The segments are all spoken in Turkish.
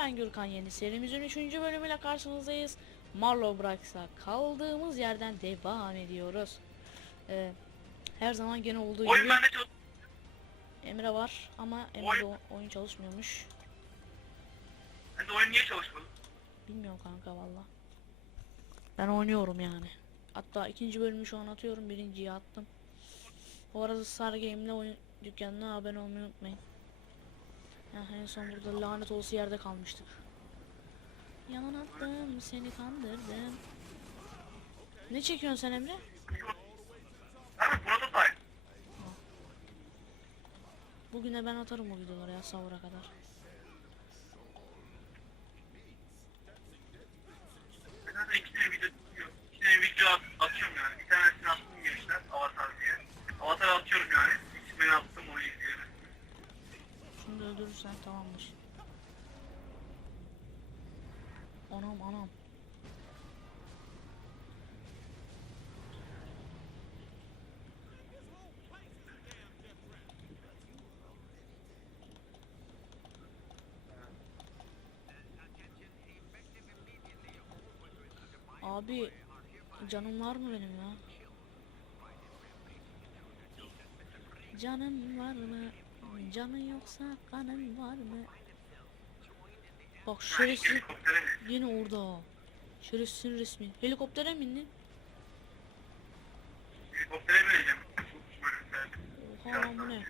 Ben Gürkan Yeni serimizin 3. bölümüyle karşınızdayız. Marlow Brax'a kaldığımız yerden devam ediyoruz. Ee, her zaman gene olduğu Oyun gibi çok Emre var ama Emre'de o- oyun çalışmıyormuş. Bende oyun niye çalışmadı? Bilmiyorum kanka valla. Ben oynuyorum yani. Hatta ikinci bölümü şu an atıyorum birinciyi attım. Bu arada Star Game'le oyun dükkanına abone olmayı unutmayın. Ya en son burada lanet olası yerde kalmıştık. Yalan attım, seni kandırdım. Ne çekiyorsun sen Emre? Bugüne ben atarım o videoları ya sahura kadar. Ben zaten iki tane video tutuyorum. İki tane video at, atıyorum yani. Bir tanesini attım gençler Avatar diye. Avatar atıyorum yani. İkisini attım onu izliyorum. Şunu da öldürürsen tamammış. Anam anam. Abi canım var mı benim ya? Canın var mı? Canın yoksa kanın var mı? Bak şerefsiz yine orada. Şerefsizin resmi. Helikoptere mi indin? Helikoptere. Bölümde. Oha lan bu ne?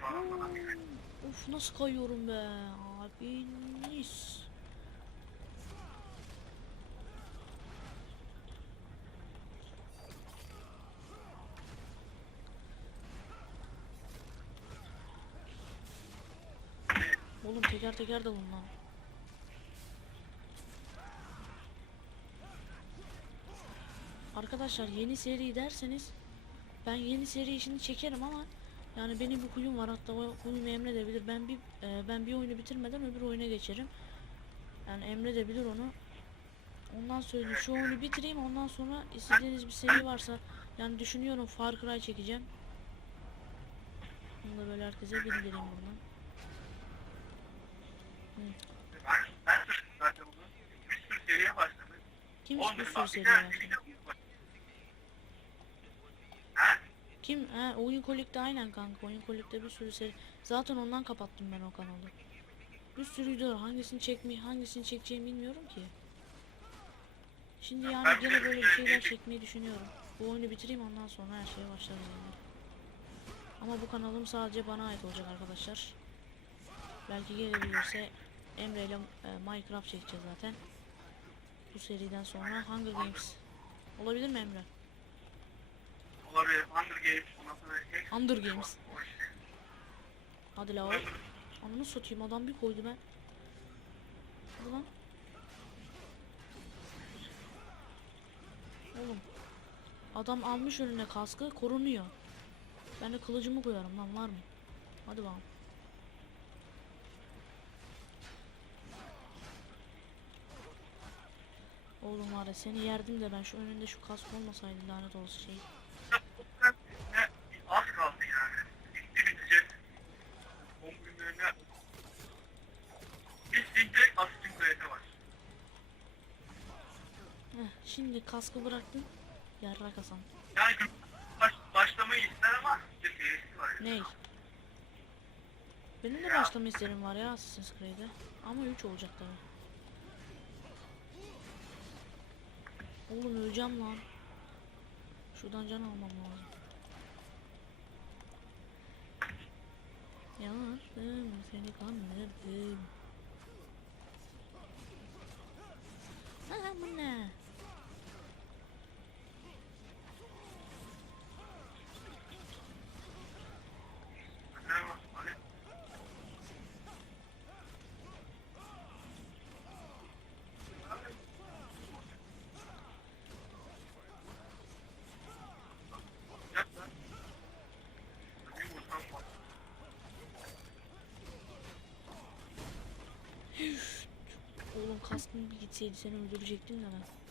Of nasıl kayıyorum be. Abi nis. Oğlum teker teker dalın lan. Arkadaşlar yeni seri derseniz ben yeni seri işini çekerim ama yani benim bir huyum var hatta o huyumu Emre de bilir. Ben bir e, ben bir oyunu bitirmeden öbür oyuna geçerim. Yani Emre de bilir onu. Ondan söyleyeyim şu oyunu bitireyim ondan sonra istediğiniz bir seri varsa yani düşünüyorum Far Cry çekeceğim. Bunu da böyle herkese bildireyim buradan. Ben, ben söyledim zaten bunu. Bir sürü seriye başladım. Kimmiş Oğlum bir bak, sürü bir seri tane var? video var. Ha? Kim? Ha, oyun kolikte aynen kanka. Oyun kolikte bir sürü seri. Zaten ondan kapattım ben o kanalı. Bir sürü video. Hangisini çekmeyi, hangisini çekeceğimi bilmiyorum ki. Şimdi yani gene böyle bir şeyler çekmeyi düşünüyorum. Bu oyunu bitireyim ondan sonra her şeye başlarız yani. Ama bu kanalım sadece bana ait olacak arkadaşlar. Belki gelebilirse Emre ile e, Minecraft çekeceğiz zaten. Bu seriden sonra Hunger Games. Olabilir mi Emre? Olabilir. Hunger Games. Hunger Games. Hadi la. Ananı satayım adam bir koydu ben. Hadi lan. Oğlum. Adam almış önüne kaskı korunuyor. Ben de kılıcımı koyarım lan var mı? Hadi bakalım. Oğlum var ya seni yerdim de ben şu önünde şu kask olmasaydı lanet olsun şey. Az kaldı yani. Bitti bitecek. 10 günlerine var. Heh, şimdi kaskı bıraktın. Yarrak Hasan. Yani baş, başlamayı ister ama serisi var. yani. Ney? Benim de başlama isterim var ya Assassin's Creed'e. Ama 3 olacak tabi. Oğlum öleceğim lan. Şuradan can almam lazım. Yanardım seni kandırdım. Aha bu ne? Merhaba, hani yap lan. Bir vursam var. Oğlum kaskın bir gitseydi seni öldürecektim de ben.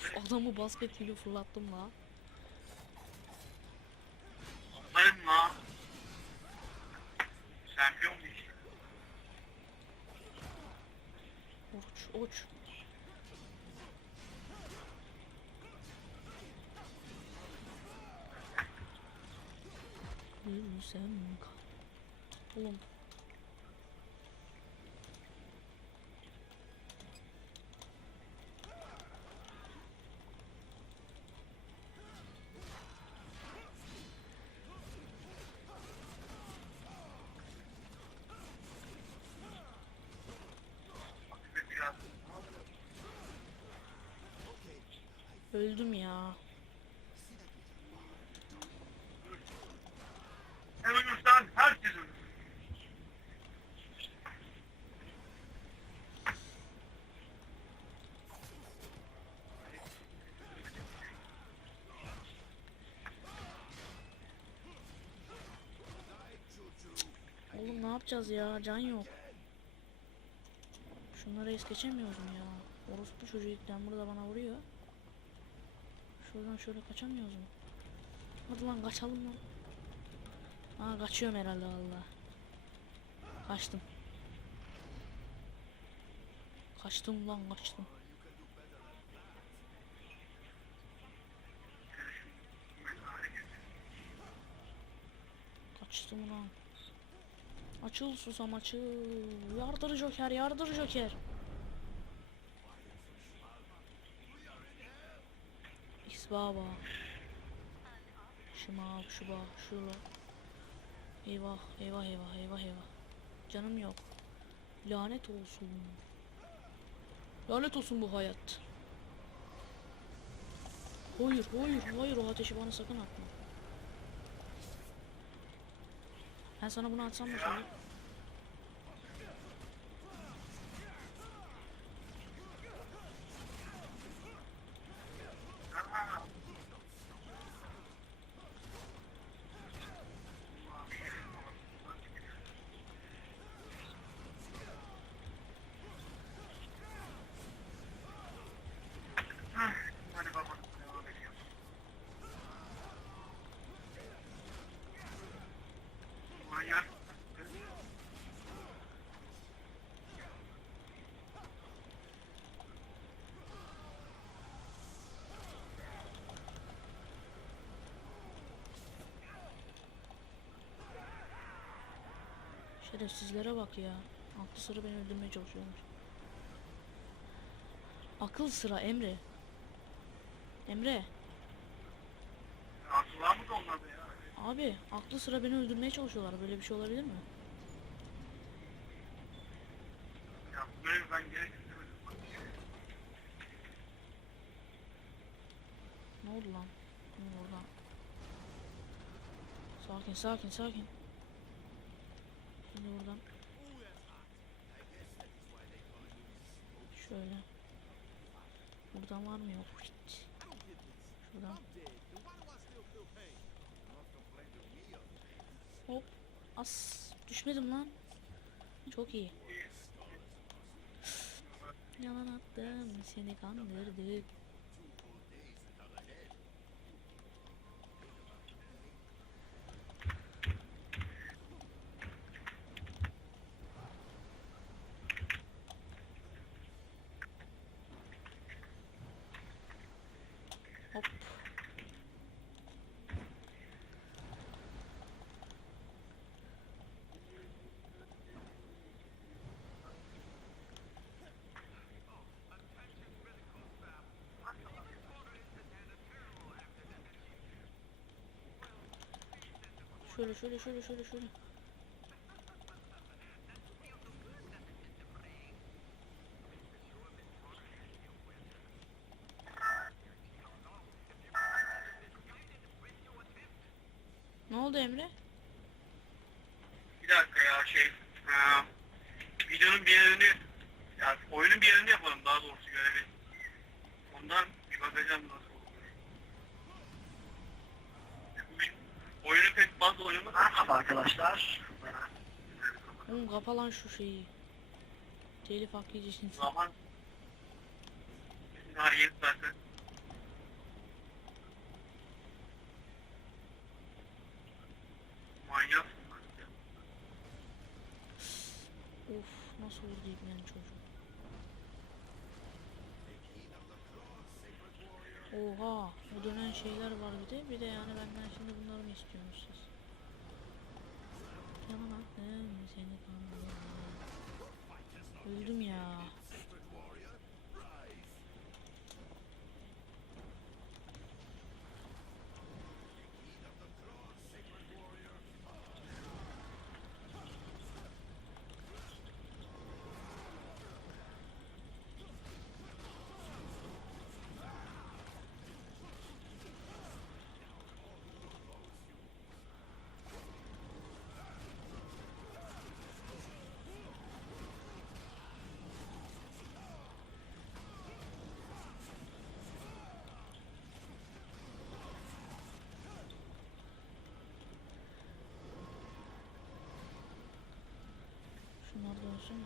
Uf adamı basket gibi fırlattım la. Öldüm ya. Sen ölürsen herkes ölür. Oğlum ne yapacağız ya? Can yok. Şunları es geçemiyorum ya. Orospu çocuğu burada bana vuruyor. Şuradan şöyle kaçamıyoruz mu? Hadi lan kaçalım lan. Aa kaçıyorum herhalde valla. Kaçtım. Kaçtım lan kaçtım. Kaçtım lan. Açıl susam açıl. Yardır Joker yardır Joker. Baba. Şıma şuba şura. Eyvah eyvah eyvah eyvah eyvah. Canım yok. Lanet olsun. Lanet olsun bu hayat. Hayır hayır hayır o ateşi bana sakın atma. Ben sana bunu atsam nasıl olur? Şerefsizlere bak ya. Aklı sıra beni öldürmeye çalışıyorlar. Akıl sıra Emre. Emre. Aklığa mı dolmadı ya? Abi aklı sıra beni öldürmeye çalışıyorlar. Böyle bir şey olabilir mi? Ya böyle ben ölürüm. Ne oldu lan? Ne oldu oradan? Sakin sakin sakin. Şimdi buradan. Şöyle. Buradan var mı yok? Şuradan. Hop. As. Düşmedim lan. Çok iyi. Yalan attım. Seni kandırdık. Hop. Şöyle şöyle şöyle şöyle şöyle. Ne oldu Emre? Bir dakika ya şey. Ha, videonun bir yerini ya oyunun bir yerini yapalım daha doğrusu görevi. Ondan bir bakacağım nasıl olur. Oyunu pek bazı oyunu merhaba arkadaşlar. Oğlum kapa lan şu şeyi. Telif hak yiyeceksin sen. Zaman. Bunlar yeni zaten. Manyak. of nasıl vurduyum yani çocuğu. Oha, bu dönen şeyler var bir de. Bir de yani benden şimdi bunları mı istiyorsunuz siz? Öldüm ya. Şunlar da olsun?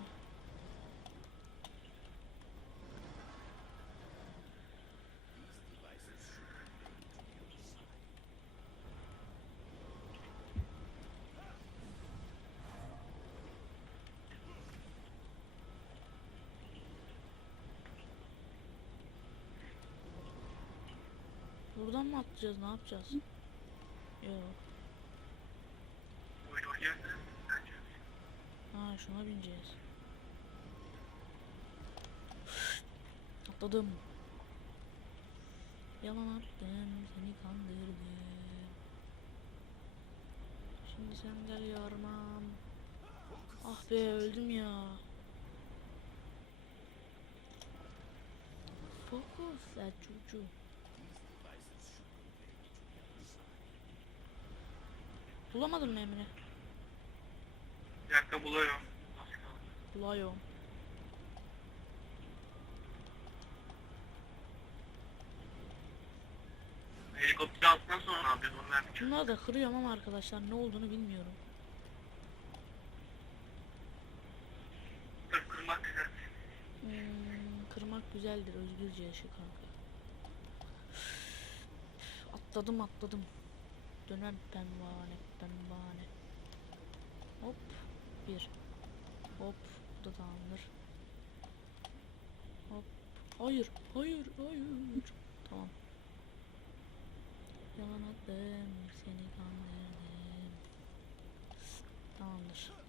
Buradan mı atlayacağız? Ne yapacağız? Yok. Oyun oynayabiliriz. Bence. Ha şuna bineceğiz. Atladım. Yalan attım, seni kandırdım. Şimdi sen gel yarmam. Ah be öldüm ya. Fokus la çocuğu. Bulamadın mı Emre? Bir dakika buluyorum. Bulayım. Helikopter altından sonra? Onu merak ediyorum. Bunları da kırıyorum ama arkadaşlar ne olduğunu bilmiyorum. Kır- Kırmak güzel. Hmm, kırmak güzeldir özgürce yaşı kanka. Atladım atladım. Dönen pembane pembane. Hop bir. Hop da tamamdır. Hop. Hayır hayır hayır. Tamam. Yalan attım seni kandırdım. Tamamdır.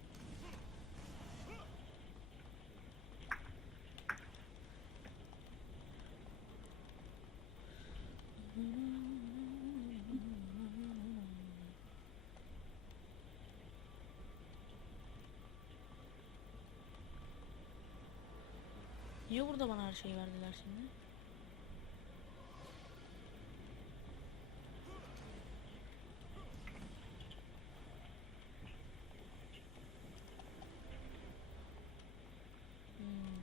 Niye burada bana her şeyi verdiler şimdi? Hmm.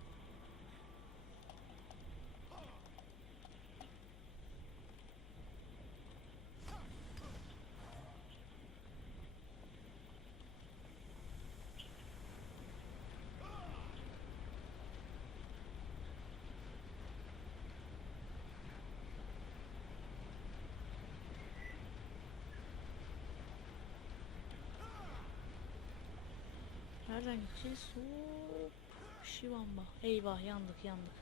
Nereden gideceğiz? Hop. Şivamba. Eyvah yandık yandık.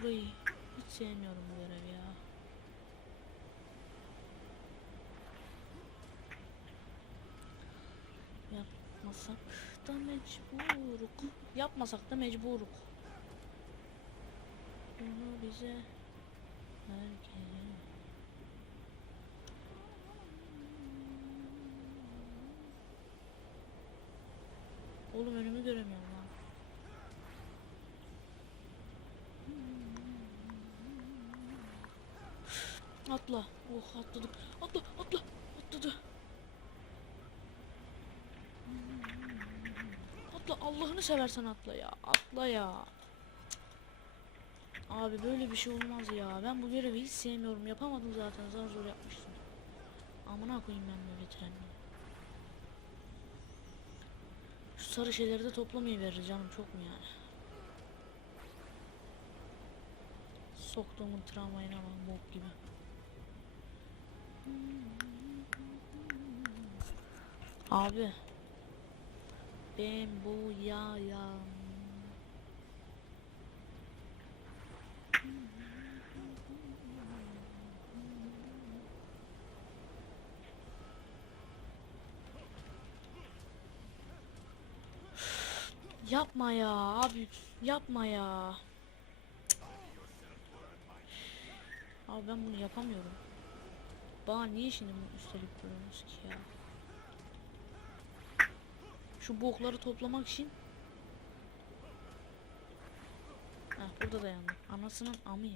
Burayı hiç sevmiyorum bu görevi ya. Yapmasak da mecburuk. Yapmasak da mecburuk. Bunu bize herkese Oğlum önümü göremiyorum lan. Atla. Oh atladık. Atla atla. Atladı. Atla Allah'ını seversen atla ya. Atla ya. Abi böyle bir şey olmaz ya. Ben bu görevi hiç sevmiyorum. Yapamadım zaten. Zar zor yapmıştım. Amına koyayım ben böyle trenini. Şu sarı şeyleri de toplamayı verir canım çok mu yani? Soktuğumun travmayına bak bok gibi. Abi Ben bu yayam. Yapma ya abi yapma ya. Abi ben bunu yapamıyorum. Bana niye şimdi üstelik vuruyorsunuz ki ya? Şu bokları toplamak için. Heh burada da yandım. Anasının amı ya.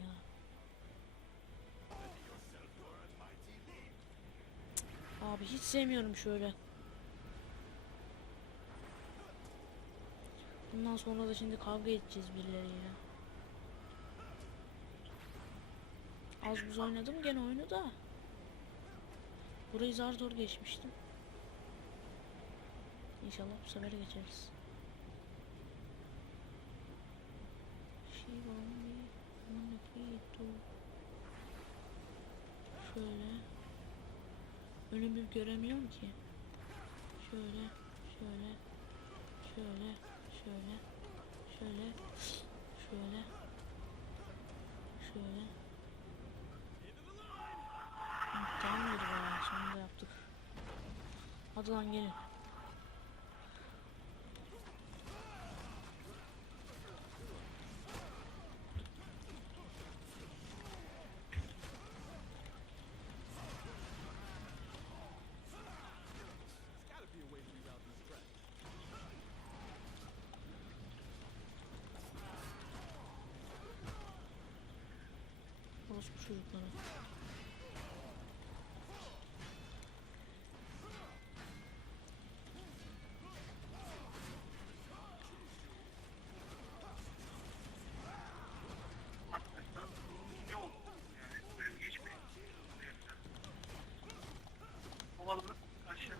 Abi hiç sevmiyorum şöyle. Bundan sonra da şimdi kavga edeceğiz birileriyle. Az buz oynadım gene oyunu da. Burayı zar zor geçmiştim. İnşallah bu sefer geçeriz. Shivami Manakito. Şöyle. Önümü göremiyorum ki. Şöyle, şöyle, şöyle, şöyle, şöyle, şöyle, şöyle. Hı, Tamamdır be, sonunda yaptık. Hadi lan gelin. Orospu çocukları. Ne oldu? Yani bölüm geçmeyin. Ovalı aşağı.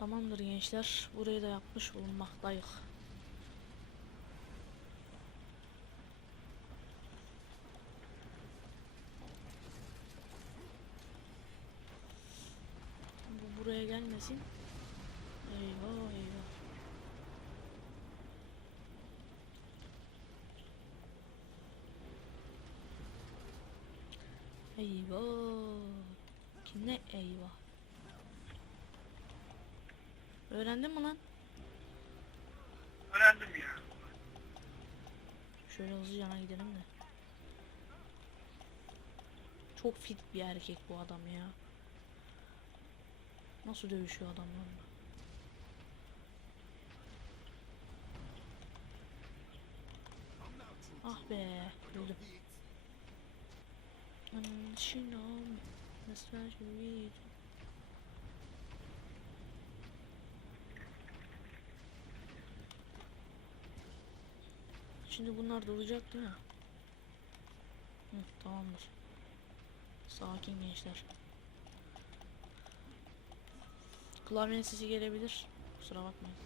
Tamamdır gençler. Burayı da yapmış bulunmaktayız. Bu buraya gelmesin. Eyvah eyvah. Eyvah. Ne eyvah. Öğrendin mi lan? Öğrendim ya. Şöyle hızlı yana gidelim de. Çok fit bir erkek bu adam ya. Nasıl dövüşüyor adamlarla? Ah be, öldüm. And she know Şimdi bunlar duracak değil mi? Hı, tamamdır. Sakin gençler. Klavyenin sesi gelebilir. Kusura bakmayın.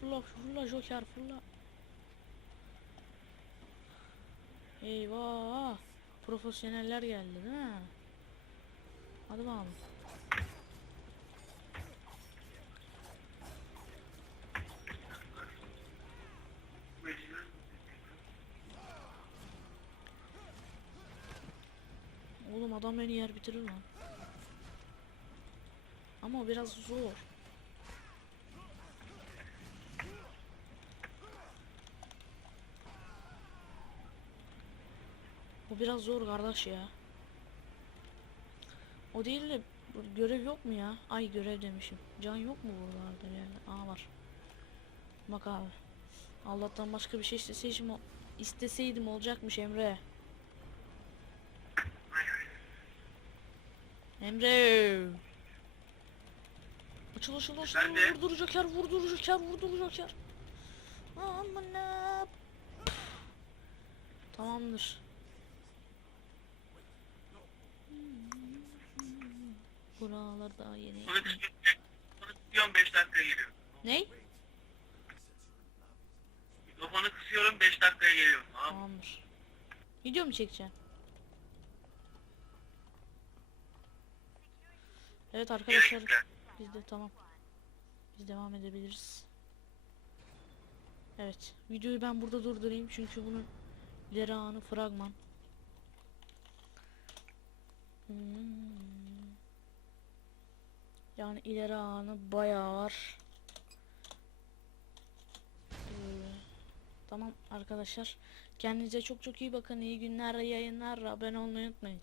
Fırla fırla Joker fırla. Eyvah. Profesyoneller geldi değil mi? Hadi bakalım. Oğlum adam beni yer bitirir lan. Ama biraz zor. O biraz zor kardeş ya. O değil de görev yok mu ya? Ay görev demişim. Can yok mu buralarda yani? Aa var. Bak abi. Allah'tan başka bir şey isteseydim, isteseydim olacakmış Emre. Emre. Açıl açıl açıl. De- Vurdur Joker vurdur Joker vurdur Joker. Amına. Tamamdır. Buralar daha yeni. Kısıyorum. Bunu kısıyorum 5 dakikaya geliyorum. Ney? Mikrofonu kısıyorum 5 dakikaya geliyorum. Tamam. Tamamdır. Video mu çekeceksin? Evet arkadaşlar biz de tamam. Biz devam edebiliriz. Evet videoyu ben burada durdurayım çünkü bunun ileri anı fragman. Hmm. Yani ileri anı bayağı var. Ee, Tamam arkadaşlar. Kendinize çok çok iyi bakın. İyi günler, yayınlar. Abone olmayı unutmayın.